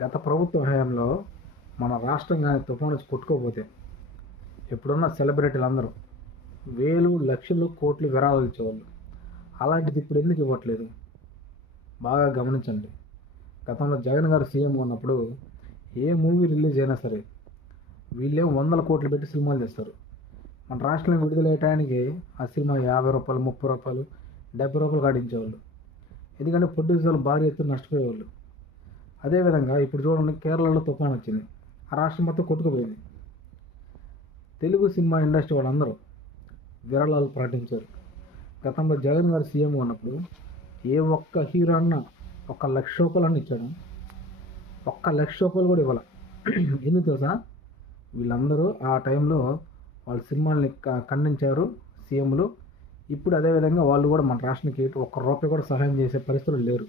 గత ప్రభుత్వ హయాంలో మన రాష్ట్రం కానీ తుఫాను వచ్చి కొట్టుకోపోతే ఎప్పుడున్న సెలబ్రిటీలు అందరూ వేలు లక్షలు కోట్లు విరాళాలు ఇచ్చేవాళ్ళు. అలాంటిది ఇప్పుడు ఎందుకు ఇవ్వట్లేదు బాగా గమనించండి. గతంలో జగన్ గారు సీఎం ఉన్నప్పుడు ఏ మూవీ రిలీజ్ అయినా సరే వీళ్ళేం వందల కోట్లు పెట్టి సినిమాలు చేస్తారు. మన రాష్ట్రంలో విడుదలయ్యే టయానికి ఆ సినిమా 50 రూపాయలు, 30 రూపాయలు, 70 రూపాయలు కాడించేవాళ్ళు. ఎందుకంటే ప్రొడ్యూసర్లు భారీ ఎత్తున నష్టపోయేవాళ్ళు. అదేవిధంగా ఇప్పుడు చూడండి, కేరళలో తుఫాన్ వచ్చింది, ఆ రాష్ట్రం మొత్తం కొట్టుకుపోయింది. తెలుగు సినిమా ఇండస్ట్రీ వాళ్ళందరూ విరాళాలు ప్రకటించారు. గతంలో జగన్ గారు సీఎం ఉన్నప్పుడు ఏ ఒక్క హీరో అన్న 1,00,000 రూపాయలు అన్న ఇచ్చాడు. 1,00,000 రూపాయలు కూడా ఇవ్వాలి. ఎందుకు తెలుసా? వీళ్ళందరూ ఆ టైంలో వాళ్ళ సినిమాల్ని ఖండించారు సీఎంలు. ఇప్పుడు అదేవిధంగా వాళ్ళు కూడా మన రాష్ట్రానికి 1 రూపాయి కూడా సహాయం చేసే పరిస్థితులు లేరు.